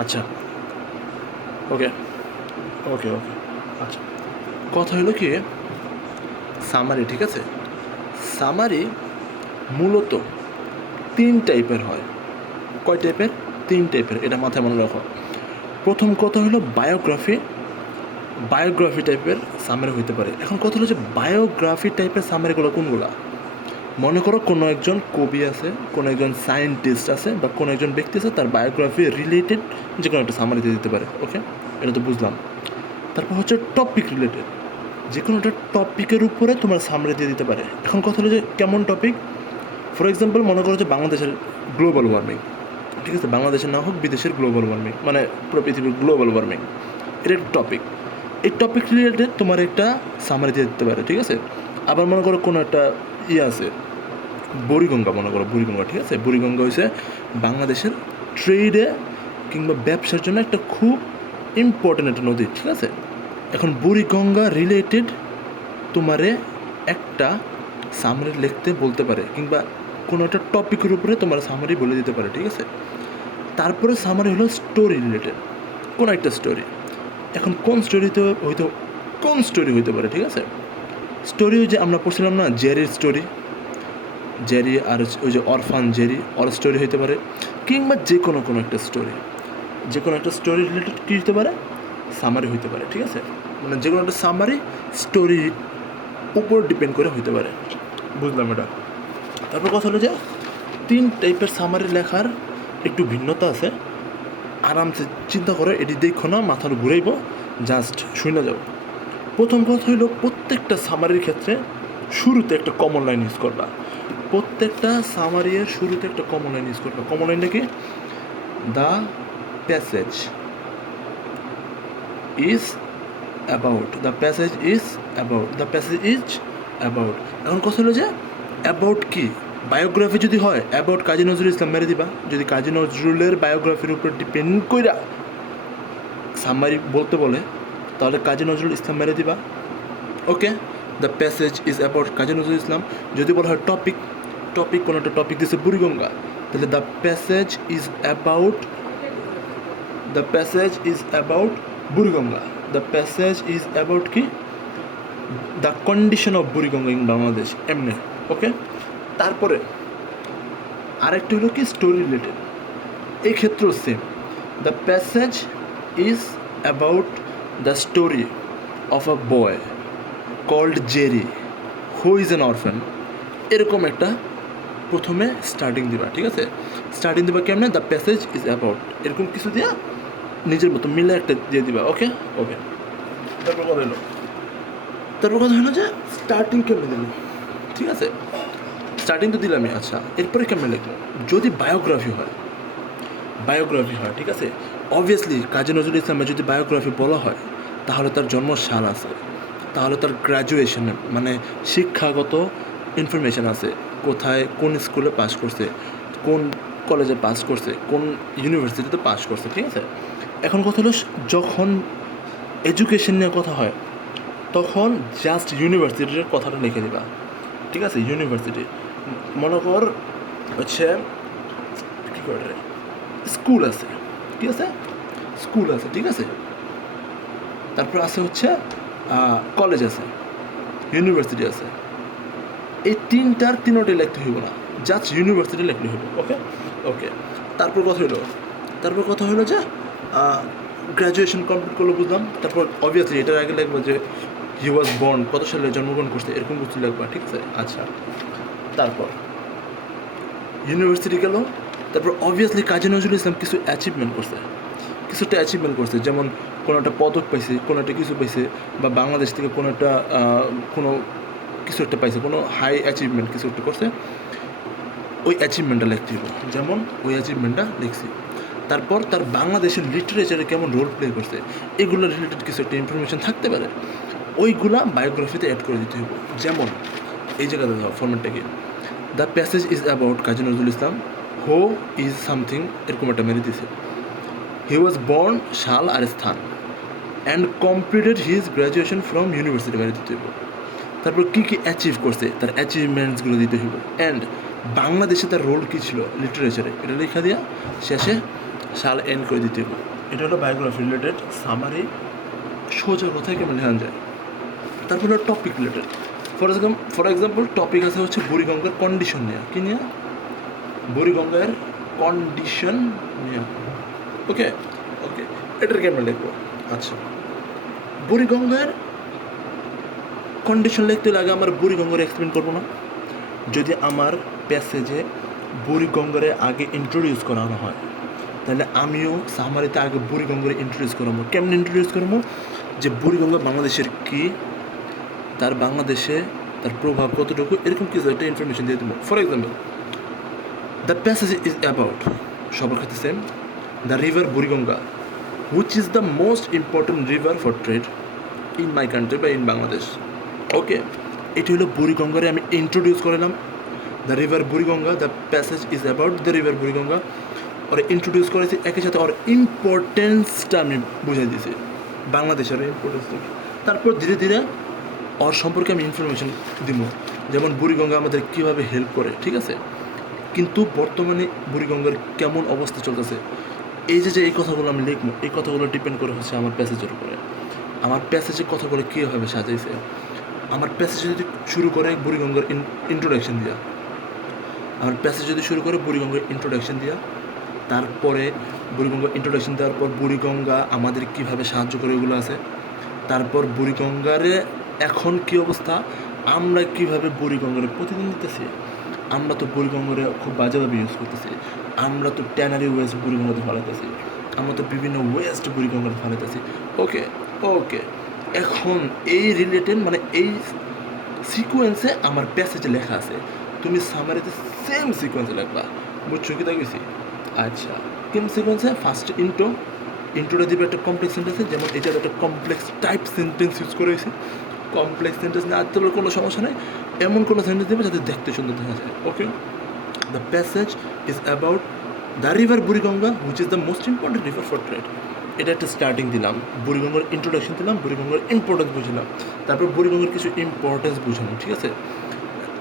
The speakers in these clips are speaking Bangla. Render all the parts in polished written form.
আচ্ছা, ওকে ওকে ওকে। আচ্ছা, কথা হলো কি, সামারি, ঠিক আছে? সামারি মূলত 3 টাইপের হয়। কয় টাইপের? 3 টাইপের, এটা মাথায় মনে রাখো। প্রথম কথা হলো বায়োগ্রাফি। বায়োগ্রাফি টাইপের সামারি হইতে পারে। এখন কথা হলো যে বায়োগ্রাফি টাইপের সামারিগুলো কোনগুলা? মনে করো কোনো একজন কবি আছে, কোনো একজন সায়েন্টিস্ট আছে, বা কোনো একজন ব্যক্তি আছে, তার বায়োগ্রাফি রিলেটেড যে কোনো একটা সামারি দিয়ে দিতে পারে। ওকে, এটা তো বুঝলাম। তারপর হচ্ছে টপিক রিলেটেড, যে কোনো একটা টপিকের উপরে তোমার সামারি দিয়ে দিতে পারে। এখন কথা হলো যে কেমন টপিক? ফর এক্সাম্পল মনে করো যে বাংলাদেশের গ্লোবাল ওয়ার্মিং, ঠিক আছে? বাংলাদেশের না হোক, বিদেশের গ্লোবাল ওয়ার্মিং, মানে পুরো পৃথিবীর গ্লোবাল ওয়ার্মিং, এটা একটা টপিক। এই টপিক রিলেটেড তোমার একটা সামারি দিয়ে দিতে পারে, ঠিক আছে? আবার মনে করো কোনো একটা আছে, বুড়িগঙ্গা, মনে করো বুড়িগঙ্গা, ঠিক আছে? বুড়িগঙ্গা হচ্ছে বাংলাদেশের ট্রেডে কিংবা ব্যবসার জন্য একটা খুব ইম্পর্টেন্ট একটা নদী, ঠিক আছে? এখন বুড়িগঙ্গা রিলেটেড তোমারে একটা সামারি লিখতে বলতে পারে, কিংবা কোনো একটা টপিকের উপরে তোমার সামারি বলে দিতে পারে, ঠিক আছে? তারপরে সামারি হলো স্টোরি রিলেটেড, কোনো একটা স্টোরি। এখন কোন স্টোরিতে হয়তো কোন স্টোরি হইতে পারে, ঠিক আছে? স্টোরি ওই যে আমরা পড়ছিলাম না, জেরির স্টোরি, জেরি আর ওই যে অরফান জেরি, ওর স্টোরি হইতে পারে, কিংবা যে কোনো একটা স্টোরি, যে কোনো একটা স্টোরি রিলেটেড কী হতে পারে? সামারি হইতে পারে, ঠিক আছে? মানে যে কোনো একটা সামারি স্টোরির উপর ডিপেন্ড করে হইতে পারে। বুঝলাম এটা। তারপর কথা হলো যে 3 টাইপের সামারি লেখার একটু ভিন্নতা আছে। আরামসে চিন্তা করে, এটি দেখো না, মাথার ঘুরাইব, জাস্ট শুনে যাও। প্রথম কথা হইলো, প্রত্যেকটা সামারির ক্ষেত্রে শুরুতে একটা কমন লাইন ইউজ করবা। প্রত্যেকটা সামারির শুরুতে একটা কমন লাইন ইউজ করবা। কমন লাইনটা কি? The passage is about, the passage is about, the passage is about. এখন কথা হলো যে অ্যাবাউট কি? বায়োগ্রাফি যদি হয়, অ্যাবাউট কাজী নজরুল ইসলাম মেরে দিবা। যদি কাজী নজরুলের বায়োগ্রাফির উপর ডিপেন্ড কইরা সামারি বলতে বলে, তাহলে কাজী নজরুল ইসলাম মেরে দিবা। ওকে, the passage is about Kazi Nazrul Islam. যদি বলা হয় টপিক, কোনো একটা টপিক দিচ্ছে বুড়িগঙ্গা, তাহলে the passage is about, the passage is about Buriganga. The passage is about কি? The condition of Buriganga in Bangladesh, এমনি। ওকে, তারপরে আরেকটা হলো কি, স্টোরি রিলেটেড। এই ক্ষেত্রেও same, the passage is about the story of a boy called Jerry who is an orphan. এরকম একটা প্রথমে স্টার্টিং দিবা, ঠিক আছে? স্টার্টিং দিবা কেমনে? দ্য প্যাসেজ ইজ অ্যাবাউট, এরকম কিছু দিয়া নিজের মতো মিলে একটা দিয়ে দিবা। ওকে ওকে। তারপর কথা হলো, যে স্টার্টিং কেমনে দিল, ঠিক আছে? স্টার্টিং তো দিলামই, আচ্ছা এরপরে কেমনে লিখবো? যদি বায়োগ্রাফি হয়, ঠিক আছে? অবভিয়াসলি কাজী নজরুল ইসলামের যদি বায়োগ্রাফি বলা হয়, তাহলে তার জন্মসাল আছে, তাহলে তার গ্র্যাজুয়েশনের মানে শিক্ষাগত ইনফরমেশান আছে, কোথায় কোন স্কুলে পাস করছে, কোন কলেজে পাস করছে, কোন ইউনিভার্সিটিতে পাস করছে, ঠিক আছে? এখন কথা হলো, যখন এডুকেশন নিয়ে কথা হয়, তখন জাস্ট ইউনিভার্সিটির কথাটা লিখে দিবা, ঠিক আছে? ইউনিভার্সিটি, মনে কর হচ্ছে কী করে, স্কুল আছে, ঠিক আছে? স্কুল আছে, ঠিক আছে? তারপর আছে হচ্ছে কলেজ আছে, ইউনিভার্সিটি আছে। এই তিনোটাই লিখতে হইব না, জাস্ট ইউনিভার্সিটি লিখলে হইব। ওকে ওকে। তারপর কথা হলো যে গ্র্যাজুয়েশন কমপ্লিট করলো, বুঝলাম। তারপর অবভিয়াসলি এটার আগে লিখবো যে হি ওয়াজ বর্ন, কত সালে জন্মগ্রহণ করছে, এরকম কিছু লিখবা, ঠিক আছে? আচ্ছা, তারপর ইউনিভার্সিটি গেল। তারপর অবভিয়াসলি কাজী নজরুল ইসলাম কিছু একটা অ্যাচিভমেন্ট করছে, যেমন কোনো একটা পদক পাইছে, কোনো একটা কিছু পাইছে, বা বাংলাদেশ থেকে কোনো একটা কোনো কিছু একটা পাইছে, কোনো হাই অ্যাচিভমেন্ট কিছু একটা করছে, ওই অ্যাচিভমেন্টটা লিখতে হবে। যেমন ওই অ্যাচিভমেন্টটা লিখছি। তারপর তার বাংলাদেশের লিটারেচারে কেমন রোল প্লে করছে, এগুলো রিলেটেড কিছু একটা ইনফরমেশান থাকতে পারে, ওইগুলা বায়োগ্রাফিতে অ্যাড করে দিতে হবে। যেমন এই জায়গাতে দেওয়া ফরম্যাটটা কি? The passage is about Kazi Nazrul Islam who is something, এরকম একটা মেরে দিছে। হি ওয়াজ বর্ন, সাল আর স্থান, and completed his graduation from university, মেরে দিতে হইব। তারপর কী কী অ্যাচিভ করছে, তার অ্যাচিভমেন্টসগুলো দিতে হইব, অ্যান্ড বাংলাদেশে তার রোল কী ছিল লিটারেচারে, এটা লেখা দিয়া শেষে শাল এন্ড করে দিতে হবে। এটা হলো বায়োগ্রাফি রিলেটেড সামারি, সোজা কথায় কেমন লেখানো যায়। তারপর হলো topic related. For example topic আছে হচ্ছে বুড়িগঙ্গার কন্ডিশন নেওয়া, কি নিয়ে? বুড়িগঙ্গার কন্ডিশন নেওয়া। ওকে ওকে, এটার কেমন লিখবো? আচ্ছা, বুড়িগঙ্গার কন্ডিশন লিখতে লাগে আমার বুড়িগঙ্গার এক্সপ্লেন করবো না? যদি আমার প্যাসেজে বুড়িগঙ্গারে আগে ইন্ট্রোডিউস করানো হয়, তাহলে আমিও সামারিতে আগে বুড়িগঙ্গারে ইন্ট্রোডিউস করাবো। কেমন ইন্ট্রোডিউস করবো? যে বুড়িগঙ্গা বাংলাদেশের কী, তার বাংলাদেশে তার প্রভাব কতটুকু, এরকম কিছু একটা ইনফরমেশন দিয়ে দেবো। For example, the passage is about, সবার ক্ষেত্রে same, the river Buriganga which is the most important river for trade in my country বা ইন বাংলাদেশ। ওকে, এটি হলো বুড়িগঙ্গারে আমি ইন্ট্রোডিউস করলাম। The river Buriganga, the passage is about the river Buriganga. ওরা ইন্ট্রোডিউস করেছি, একই সাথে ওর ইম্পর্টেন্সটা আমি বুঝিয়ে দিয়েছি, বাংলাদেশের ইম্পর্টেন্সটা। তারপর ধীরে ধীরে ওর সম্পর্কে আমি ইনফরমেশন দিব, যেমন বুড়িগঙ্গা আমাদের কীভাবে হেল্প করে, ঠিক আছে? কিন্তু বর্তমানে বুড়িগঙ্গার কেমন অবস্থা চলতেছে, এই যে এই কথাগুলো আমি লিখবো, এই কথাগুলো ডিপেন্ড করে হচ্ছে আমার প্যাসেজের উপরে। আমার প্যাসেজের কথাগুলো কীভাবে সাজাইছে। আমার প্যাসেজ যদি শুরু করে বুড়িগঙ্গার ইন্ট্রোডাকশন দিয়া, আমার প্যাসেজ যদি শুরু করে বুড়িগঙ্গার ইন্ট্রোডাকশন দিয়া, তারপরে বুড়িগঙ্গা ইন্ট্রোডাকশন দেওয়ার পর বুড়িগঙ্গা আমাদের কীভাবে সাহায্য করে ওগুলো আছে, তারপর বুড়িগঙ্গারে এখন কী অবস্থা, আমরা কীভাবে বুড়িগঙ্গারে প্রতিদিন দিতেছি। আমরা তো বুড়িগঙ্গারে খুব বাজেভাবে ইউজ করতেছি, আমরা তো ট্যানারি ওয়েস্ট বুড়িগঙ্গাতে ফালাইতেছি, আমরা তো বিভিন্ন ওয়েস্ট বুড়িগঙ্গাতে ফালাইতেছি। ওকে ওকে, এখন এই রিলেটেড মানে এই সিকোয়েন্সে আমার প্যাসেজে লেখা আছে, তুমি সামারিতে সেম সিকোয়েন্সে লিখবা। বুঝছো কি দেখেছি? আচ্ছা, কেম সিকোয়েন্সে ফার্স্ট ইন্ট্রোটা দিবে একটা কমপ্লেক্স সেন্টেন্সে, যেমন এটার একটা কমপ্লেক্স টাইপ সেন্টেন্স ইউজ করেছি। কমপ্লেক্স সেন্টেন্স না আসতে কোনো সমস্যা নেই, এমন কোনো সেন্টেন্স দেবে যাতে দেখতে সুন্দর দেখা যায়। Okay, the passage is about the river Buriganga which is the most important river for trade. এটা একটা স্টার্টিং দিলাম, বুড়িগঙ্গার ইন্ট্রোডাকশন দিলাম, বুড়িগঙ্গার ইম্পর্টেন্স বুঝলাম, তারপর বুড়িগঙ্গার কিছু ইম্পর্টেন্স বুঝলাম, ঠিক আছে?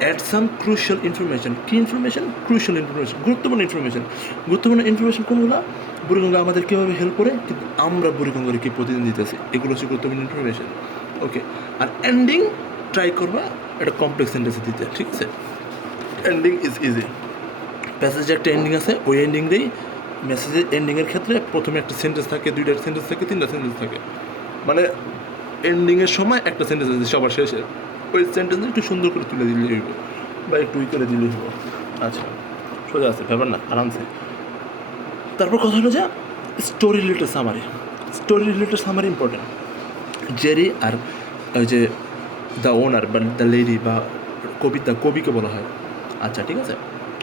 Add some crucial information. কী ইনফরমেশন? ক্রুশিয়াল ইনফরমেশন, গুরুত্বপূর্ণ ইনফরমেশন। গুরুত্বপূর্ণ ইনফরমেশন কোনগুলো? বুড়িগঙ্গা আমাদের কীভাবে হেল্প করে, কিন্তু আমরা বুড়িগঙ্গার কী প্রতিদিন দিতেছি, এগুলো হচ্ছে গুরুত্বপূর্ণ ইনফরমেশন। ওকে, আর এন্ডিং ট্রাই করবা একটা কমপ্লেক্স সেন্টেন্সে দিতে, ঠিক আছে? Ending is easy. প্যাসেজে একটা এন্ডিং আছে, ওই এন্ডিংটাই মেসেজের এন্ডিংয়ের ক্ষেত্রে প্রথমে একটা সেন্টেন্স থাকে, দুইটা সেন্টেন্স থাকে, তিনটা সেন্টেন্স থাকে, মানে এন্ডিংয়ের সময় একটা সেন্টেন্স আছে সবার শেষে, ওই সেন্টেন্সটা একটু সুন্দর করে তুলে দিলেই হইব বা একটু করে দিলেই হইব। আচ্ছা, সোজা আছে, ব্যাপার না, আরামসে। তারপর কথা হলো যে story related summary. Story related summary important. Jerry আর ওই যে দ্য ওনার বা দ্য লেডি বা কবিকে বলা হয়। আচ্ছা, ঠিক আছে,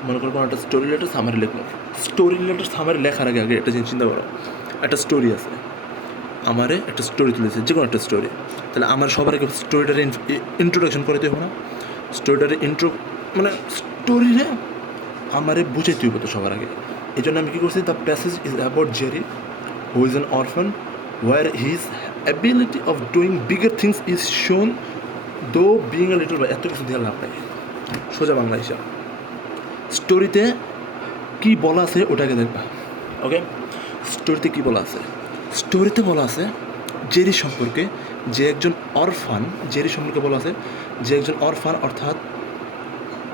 মনে করো কোনো একটা স্টোরি রিলেটেড সামারি লিখলো। স্টোরি রিলেটেড সামারি লেখার আগে আগে একটা জিনিস চিন্তা করো, একটা স্টোরি আছে, আমারে একটা স্টোরি তুলেছে, যে কোনো একটা স্টোরি, তাহলে আমার সবার আগে স্টোরিটারে ইন্ট্রোডাকশন করে দেবো না? স্টোরিটারে মানে স্টোরিরে আমারে বুঝাইতে হইব তো সবার আগে। এই জন্য আমি কী করছি, the passage is about Jerry who is an orphan where his ability of doing bigger things is shown though being a little. এত কিছু দেওয়ার লাভ নাই, সোজা বাংলা হিসাব। স্টোরিতে কী বলা আছে ওটাকে দেখবা। ওকে, স্টোরিতে কী বলা আছে? স্টোরিতে বলা আছে জেরি সম্পর্কে, যে একজন অরফান, জেরি সম্পর্কে বলা আছে যে একজন অরফান অর্থাৎ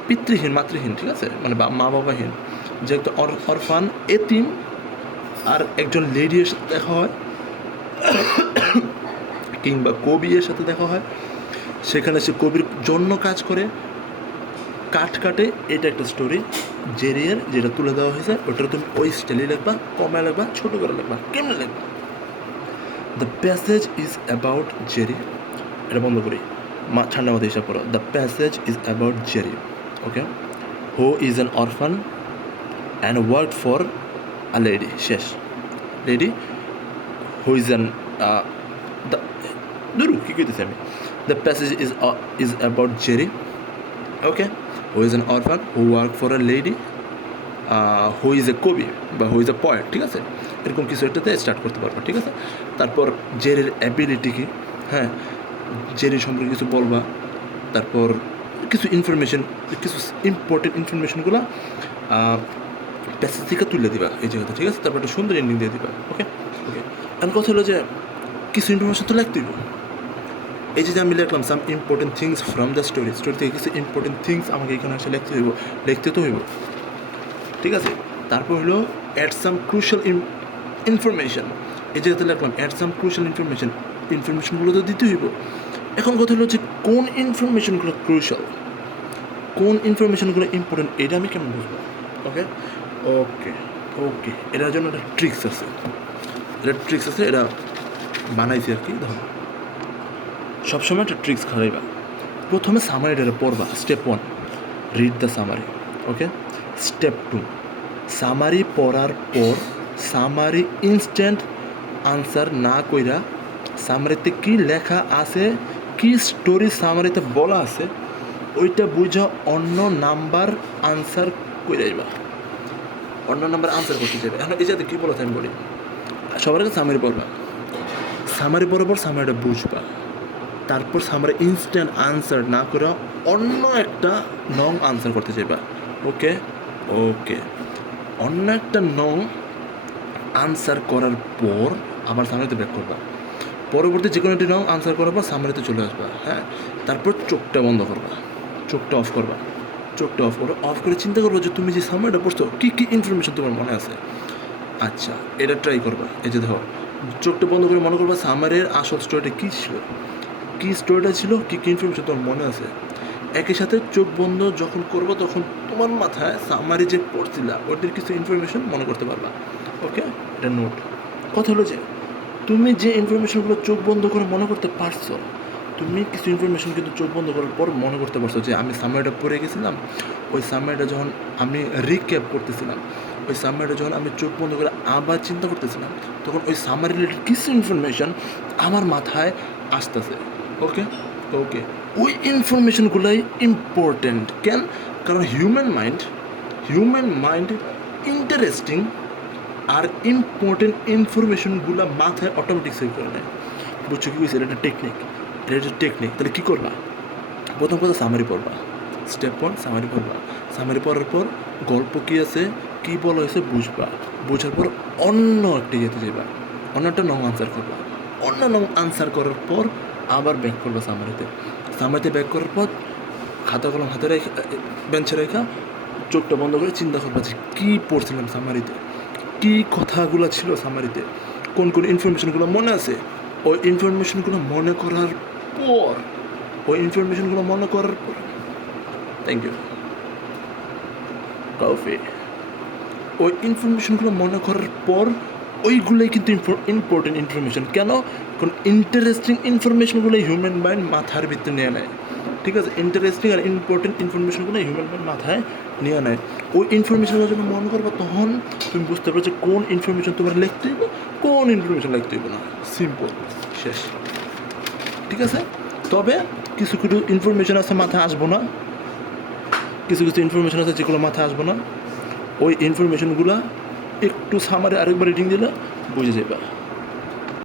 পিতৃহীন, মাতৃহীন, ঠিক আছে, মানে মা বাবাহীন, যে একটা অরফান এতিম, আর একজন লেডির সাথে দেখা হয় কিংবা কবির সাথে দেখা হয়, সেখানে সে কবির জন্য কাজ করে, কাঠ কাটে। এটা একটা স্টোরি জেরিয়ের, যেটা তুলে দেওয়া হয়েছে, ওটা তুমি ওই স্টাইলে লিখবা, কমায় লিখবা, ছোটো করে লিখবা, কেমনে লিখবা? The passage is about Jerry, এটা বন্ধ করি, ঠান্ডা মাথায় হিসাব করো। The passage is about Jerry, okay, who is an অরফান and work for a lady. শেষ। লেডি হু ইজ অ্যান কী কইতেছি আমি? The passage is about Jerry, okay, who is an অরফান who work for a lady who is a কবি বা হু ইজ এ পয়েট, ঠিক আছে, এরকম কিছু একটাতে স্টার্ট করতে পারবো, ঠিক আছে? তারপর জেরির অ্যাবিলিটি কী, হ্যাঁ, জেরি সম্পর্কে কিছু বলবা, তারপর কিছু ইনফরমেশন, কিছু ইম্পর্টেন্ট ইনফরমেশনগুলো প্যাসেজ থেকে তুলে দিবা এই জায়গাতে, ঠিক আছে? তারপর একটা সুন্দর এন্ডিং দিয়ে দিবা। ওকে ওকে এখন কথা হলো যে কিছু ইনফরমেশন তো লিখতে হইব। এই যে আমি লিখলাম some important things from the story থেকে কিছু ইম্পর্টেন্ট থিংস আমাকে এখানে এসে লিখতে তো হইব, ঠিক আছে? তারপর হলো অ্যাড সাম ক্রুশাল ইনফরমেশন, এই যে লিখলাম অ্যাড সাম ক্রুশাল ইনফরমেশনগুলো তো দিতে হইব। এখন কথা হলো যে কোন ইনফরমেশনগুলো ক্রুশাল, কোন ইনফরমেশনগুলো ইম্পর্টেন্ট, এটা আমি কেমন বুঝবো? ওকে ওকে ওকে এটার জন্য একটা ট্রিক্স আছে, এটা বানাইছি আর কি। ধরো সবসময় একটা ট্রিক্স খারাইবা। প্রথমে সামারিটা পড়বা, step 1 read the summary. Okay step 2 summary পড়ার পর সামারি ইনস্ট্যান্ট আনসার না কইরা সামারিতে কী লেখা আছে, কি স্টোরি সামারিতে বলা আছে ওইটা বুঝা অন্য নাম্বার আনসার কইরাইবা, অন্য নাম্বার আনসার করতে যাবে। এখন এই যাতে কী বলা আমি বলি, সবার আগে সামারি পড়বা, সামারি পড়ার পর সামারিটা বুঝবা, তারপর সামারি ইনস্ট্যান্ট আনসার না করে অন্য একটা নং আনসার করতে চাইবা। ওকে ওকে অন্য একটা নং আনসার করার পর আবার সামারিতে ব্যাক করবা, পরবর্তী যে কোনো একটি নং আনসার করার পর সামারিতে চলে আসবা। হ্যাঁ, তারপর চোখটা বন্ধ করবা, চোখটা অফ করবা, চোখটা অফ করে চিন্তা করবো যে তুমি যে সামারিটা পড়ছো কী কী ইনফরমেশন তোমার মনে আছে। আচ্ছা এটা ট্রাই করবা। এই যে দেখো চোখটা বন্ধ করে মনে করবা সামারের আসল স্টোরিটা কী ছিল, কী স্টোরিটা ছিল, কী কী ইনফরমেশন তোমার মনে আছে। একই সাথে চোখ বন্ধ যখন করবো তখন তোমার মাথায় সামারি যে পড়ছিলা ওদের কিছু ইনফরমেশন মনে করতে পারবা। ওকে এটা নোট। কথা হলো যে তুমি যে ইনফরমেশনগুলো চোখ বন্ধ করে মনে করতে পারছো, তুমি কিছু ইনফরমেশন কিন্তু চোখ বন্ধ করার পর মনে করতে পারছো যে আমি সামারিটা পড়ে গেছিলাম, ওই সামারিটা যখন আমি রিক্যাপ করতেছিলাম, ওই সামারিটা যখন আমি চোখ বন্ধ করে আবার চিন্তা করতেছিলাম তখন ওই সামারি রিলেটেড কিছু ইনফরমেশন আমার মাথায় আসতেছে। ওকে ওকে ওই ইনফরমেশনগুলোই ইম্পর্টেন্ট। কেন? কারণ হিউম্যান মাইন্ড ইন্টারেস্টিং আর ইম্পর্টেন্ট ইনফরমেশনগুলো মাথায় অটোমেটিক সেভ করে নেয়। বুঝছো কী হয়েছে? এটা একটা টেকনিক। তাহলে কী করবা? প্রথম কথা সামারি পড়বা, স্টেপ 1 সামারি পড়বা, সামারি পড়ার পর গল্প কী আছে, কী বলা হয়েছে বুঝবা, বোঝার পর অন্য একটা ইয়েতে যাবা, অন্য একটা নং আনসার করবা, অন্য নং আনসার করার পর আবার ব্যাক করবা সামারিতে ব্যাক করার পর খাতা কলম হাতে রেখে বেঞ্চে রেখা চোখটা বন্ধ করে চিন্তা করবা যে কী পড়ছিলাম সামারিতে, কী কথাগুলো ছিল সামারিতে, কোন কোন ইনফরমেশনগুলো মনে আছে। ওই ইনফরমেশনগুলো মনে করার পর থ্যাংক ইউ কফি, ওই ইনফরমেশনগুলো মনে করার পর ওইগুলোই কিন্তু ইম্পর্টেন্ট ইনফরমেশন। কেন? কারণ ইন্টারেস্টিং ইনফরমেশনগুলো হিউম্যান মাইন্ড মাথার ভিতরে নিয়ে নেয়, ঠিক আছে? ইন্টারেস্টিং আর ইম্পর্টেন্ট ইনফরমেশনগুলো হিউম্যান মাইন্ড মাথায় নিয়ে নেয়। ওই ইনফরমেশনগুলো যখন মনে করবো তখন তুমি বুঝতে পারছো যে কোন ইনফরমেশন তোমার লিখতে হইব, কোন ইনফরমেশন লিখতে হইব না। সিম্পল, শেষ, ঠিক আছে? তবে কিছু ইনফরমেশন আছে মাথায় আসবো না, কিছু ইনফরমেশন আছে যেগুলো মাথায় আসবো না, ওই ইনফরমেশনগুলো একটু সামারে আরেকবার রিডিং দিলে বুঝে যাবে।